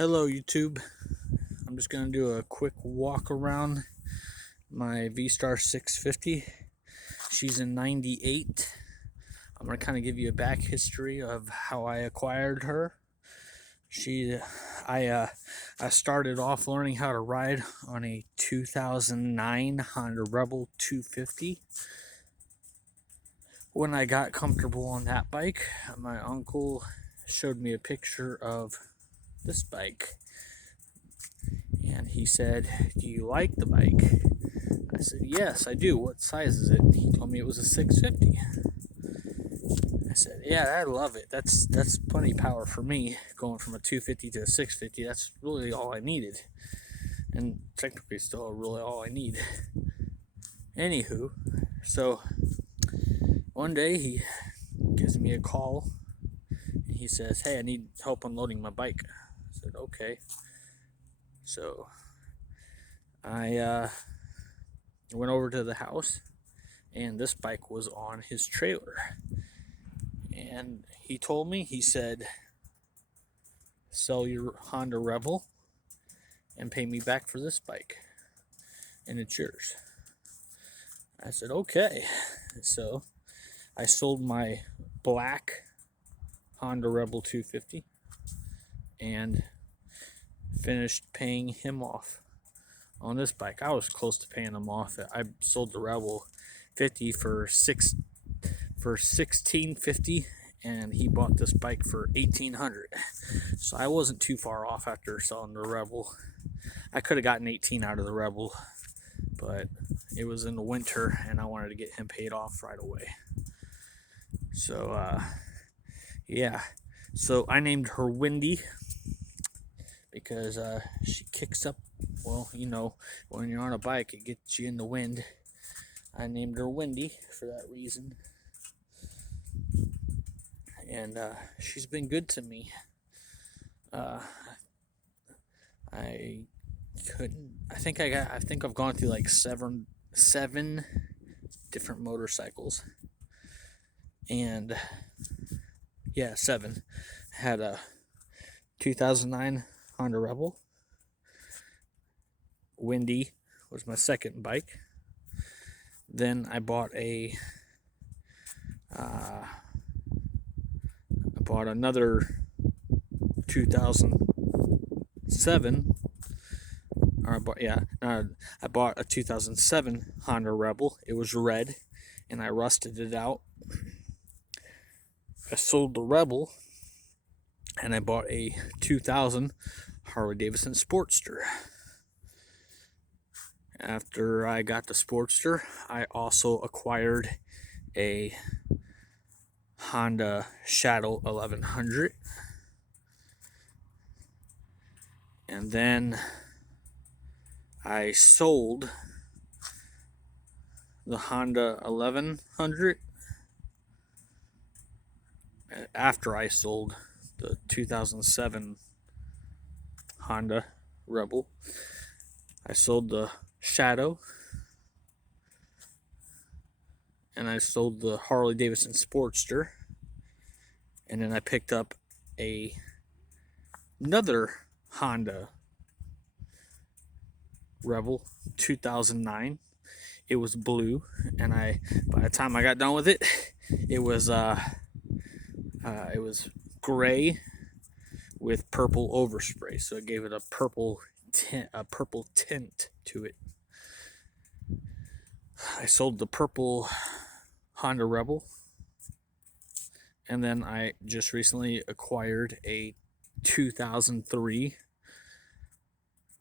Hello YouTube. I'm just going to do a quick walk around my vstar 650. She's in 98. I'm going to kind of give you a back history of how I acquired her. I started off learning how to ride on a 2009 Honda Rebel 250. When I got comfortable on that bike, my uncle showed me a picture of this bike. And he said, "Do you like the bike?" I said, "Yes, I do. What size is it?" He told me it was a 650. I said, "Yeah, I love it. That's plenty power for me. Going from a 250 to a 650, that's really all I needed. And technically still really all I need." Anywho, so one day he gives me a call and he says, "Hey, I need help unloading my bike." I said, "Okay." So I went over to the house, and this bike was on his trailer. And he told me, he said, "Sell your Honda Rebel and pay me back for this bike, and it's yours." I said, "Okay." So I sold my black Honda Rebel 250 and finished paying him off on this bike. I was close to paying him off. I sold the Rebel 50 for 1650, and he bought this bike for 1800. So I wasn't too far off after selling the Rebel. I could have gotten 18 out of the Rebel, but it was in the winter and I wanted to get him paid off right away. So yeah, so I named her Windy because she kicks up. Well, you know, when you're on a bike, it gets you in the wind. I named her Windy for that reason. And she's been good to me. I think I've gone through like seven different motorcycles. And yeah, 7. Had a 2009 Honda Rebel. Windy was my second bike. Then I bought another 2007. I bought a 2007 Honda Rebel. It was red, and I rusted it out. I sold the Rebel, and I bought a 2000 Harley Davidson Sportster. After I got the Sportster, I also acquired a Honda Shadow 1100. And then I sold the Honda 1100 after I sold the 2007 Honda Rebel. I sold the Shadow, and I sold the Harley Davidson Sportster, and then I picked up another Honda Rebel 2009. It was blue, and by the time I got done with it, it was gray with purple overspray, so it gave it a purple tint to it. I sold the purple Honda Rebel, and then I just recently acquired a 2003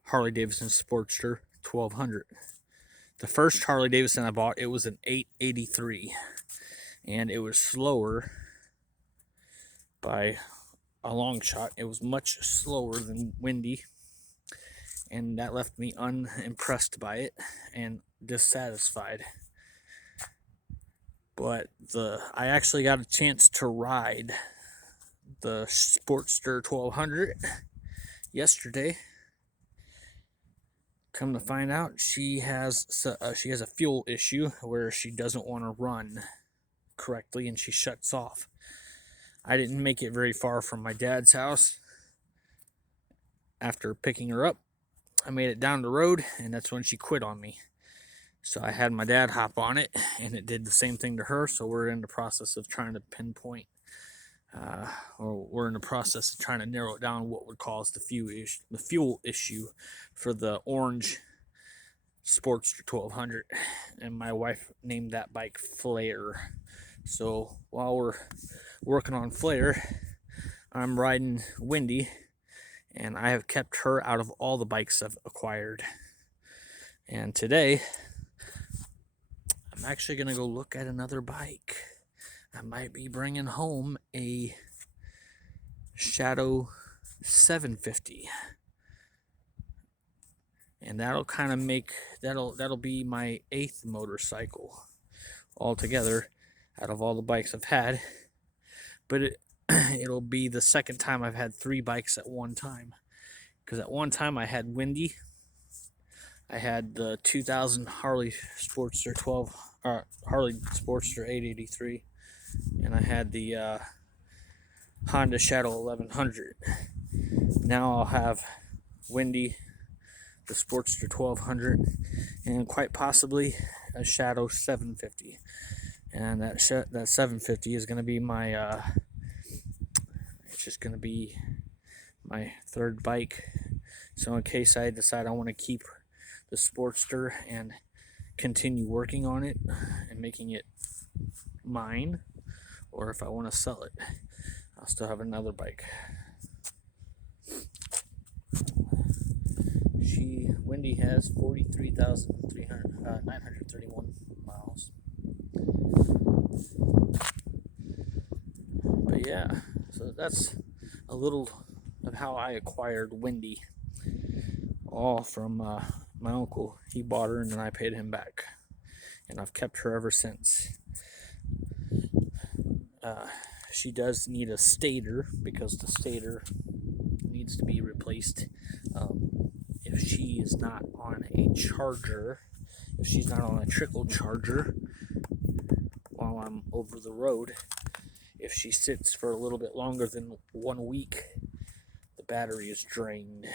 Harley Davidson Sportster 1200. The first Harley Davidson I bought, it was an 883, and it was slower by a long shot. It was much slower than Windy, and that left me unimpressed by it and dissatisfied. But I actually got a chance to ride the Sportster 1200 yesterday. Come to find out, she has a fuel issue where she doesn't want to run correctly and she shuts off. I didn't make it very far from my dad's house, after picking her up, I made it down the road, and that's when she quit on me. So I had my dad hop on it, and it did the same thing to her. So we're in the process of trying to pinpoint, or we're in the process of trying to narrow it down what would cause the fuel issue for the orange Sportster 1200. And my wife named that bike Flare. So while we're working on Flare, I'm riding Windy, and I have kept her out of all the bikes I've acquired. And today, I'm actually going to go look at another bike. I might be bringing home a Shadow 750. And that'll kind of make, that'll be my 8th motorcycle altogether out of all the bikes I've had. But it'll be the second time I've had 3 bikes at one time. Because at one time I had Windy, I had the 2000 Harley Sportster Harley Sportster 883, and I had the Honda Shadow 1100. Now I'll have Windy, the Sportster 1200, and quite possibly a Shadow 750. And that 750 is going to be my it's just going to be my 3rd bike. So in case I decide I want to keep the Sportster and continue working on it and making it mine, or if I want to sell it, I'll still have another bike. Windy has 43,931 miles. But yeah, so that's a little of how I acquired Windy, all from my uncle. He bought her and then I paid him back, and I've kept her ever since. She does need a stator because the stator needs to be replaced. If she is not on a charger, if she's not on a trickle charger while I'm over the road, if she sits for a little bit longer than 1 week, the battery is drained.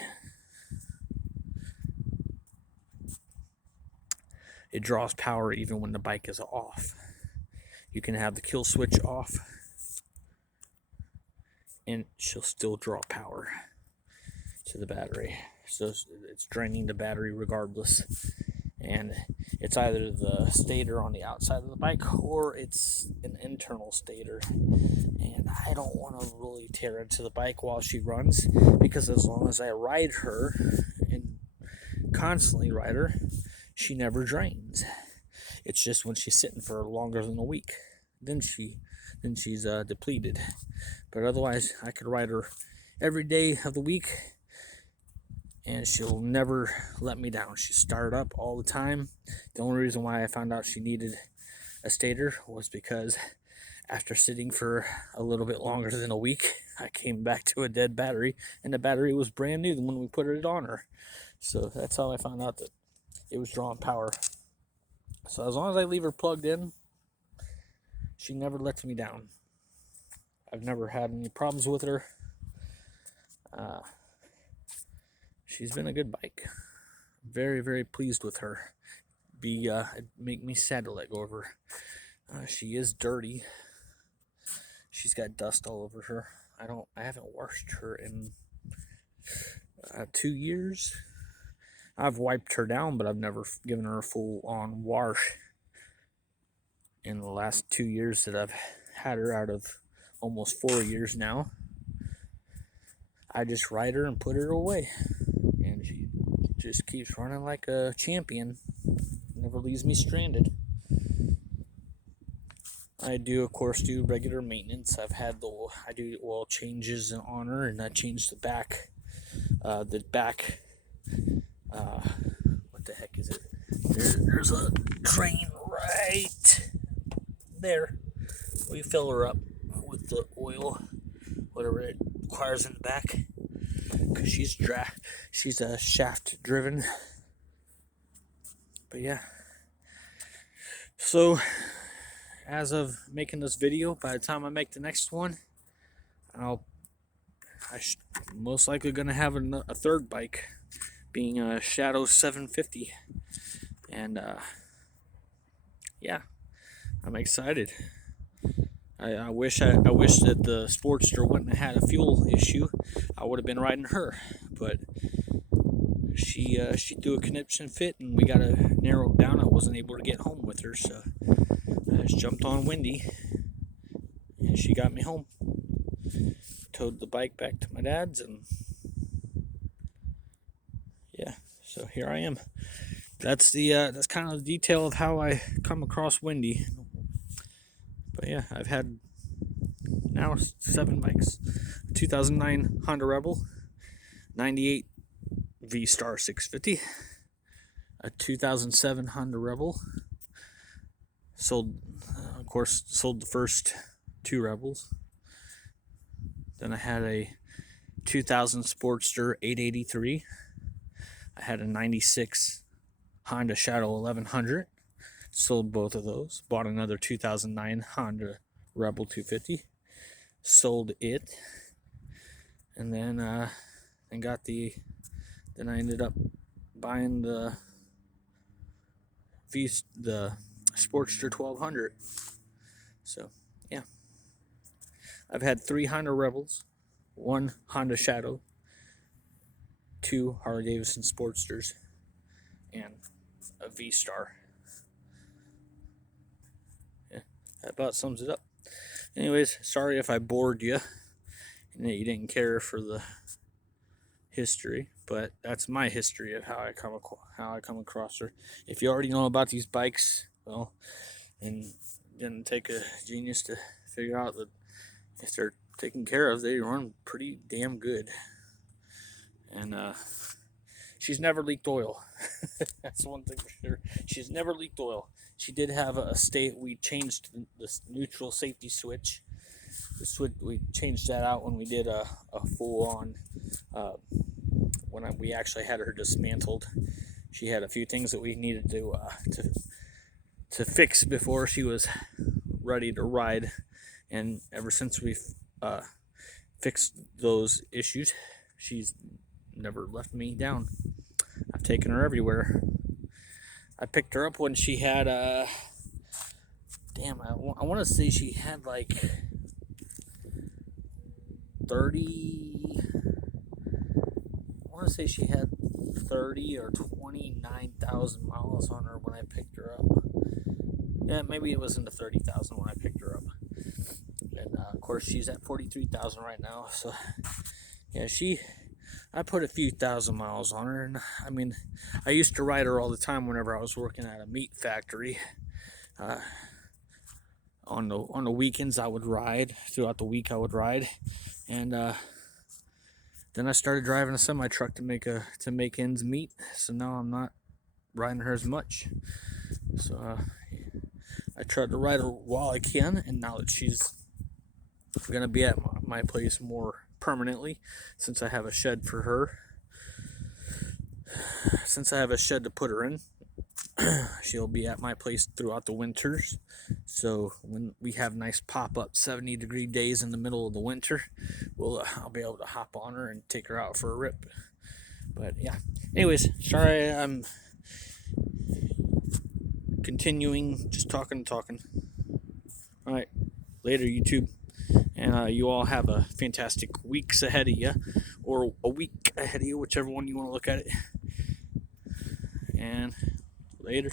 It draws power even when the bike is off. You can have the kill switch off and she'll still draw power to the battery. So it's draining the battery regardless. And it's either the stator on the outside of the bike or it's an internal stator. And I don't want to really tear into the bike while she runs, because as long as I ride her and constantly ride her, she never drains. It's just when she's sitting for longer than a week, then she's depleted. But otherwise, I could ride her every day of the week, and she'll never let me down. She's started up all the time. The only reason why I found out she needed a stator was because after sitting for a little bit longer than a week, I came back to a dead battery, and the battery was brand new when we put it on her. So that's how I found out that it was drawing power. So as long as I leave her plugged in, she never lets me down. I've never had any problems with her. She's been a good bike. Very, very pleased with her. It'd make me sad to let go of her. She is dirty. She's got dust all over her. I haven't washed her in 2 years. I've wiped her down, but I've never given her a full-on wash in the last 2 years that I've had her, out of almost 4 years now. I just ride her and put her away, and she just keeps running like a champion. Never leaves me stranded. I do, of course, do regular maintenance. I do oil changes on her, and I change the back. What the heck is it? There's a drain right there. We fill her up with the oil, whatever it requires in the back, because she's shaft driven. But yeah, so as of making this video, by the time I make the next one, I'll most likely going to have a third bike, being a Shadow 750. And yeah, I'm excited. I wish that the Sportster wouldn't have had a fuel issue. I would have been riding her, but she threw a conniption fit, and we got to narrow it down. I wasn't able to get home with her, so I just jumped on Wendy, and she got me home. Towed the bike back to my dad's, and yeah, so here I am. That's kind of the detail of how I come across Wendy. But yeah, I've had now 7 bikes: 2009 Honda Rebel, 98 vstar 650, a 2007 Honda Rebel. Sold the first 2 Rebels. Then I had a 2000 Sportster 883. I had a 96 Honda Shadow 1100. Sold both of those. Bought another 2009 Honda Rebel 250. Sold it. And then I ended up buying the Sportster 1200. So yeah, I've had 3 Honda Rebels, 1 Honda Shadow, 2 Harley Davidson Sportsters, and a V-Star. Yeah, that about sums it up. Anyways, sorry if I bored you and that you didn't care for the history, but that's my history of how I come across her. If you already know about these bikes, well, and didn't take a genius to figure out that if they're taken care of, they run pretty damn good. And she's never leaked oil. That's one thing for sure. She's never leaked oil. She did have we changed the neutral safety switch. We changed that out when we did a full-on, when we actually had her dismantled. She had a few things that we needed to fix before she was ready to ride. And ever since we've fixed those issues, she's never left me down. I've taken her everywhere. I picked her up when she had I want to say she had like 30. I want to say she had 30 or 29,000 miles on her when I picked her up. Yeah, maybe it was in the 30,000 when I picked her up. And of course, she's at 43,000 right now. So yeah, I put a few thousand miles on her, and I mean, I used to ride her all the time whenever I was working at a meat factory. On the weekends, I would ride. Throughout the week, I would ride, and then I started driving a semi truck to make ends meet. So now I'm not riding her as much. So I tried to ride her while I can, and now that she's gonna be at my place more permanently, since I have a shed for her, since I have a shed to put her in, she'll be at my place throughout the winters. So when we have nice pop-up 70-degree days in the middle of the winter, I'll be able to hop on her and take her out for a rip. But yeah, anyways, sorry I'm continuing just talking. All right, later, YouTube. And you all have a fantastic weeks ahead of you, or a week ahead of you, whichever one you want to look at it. And later.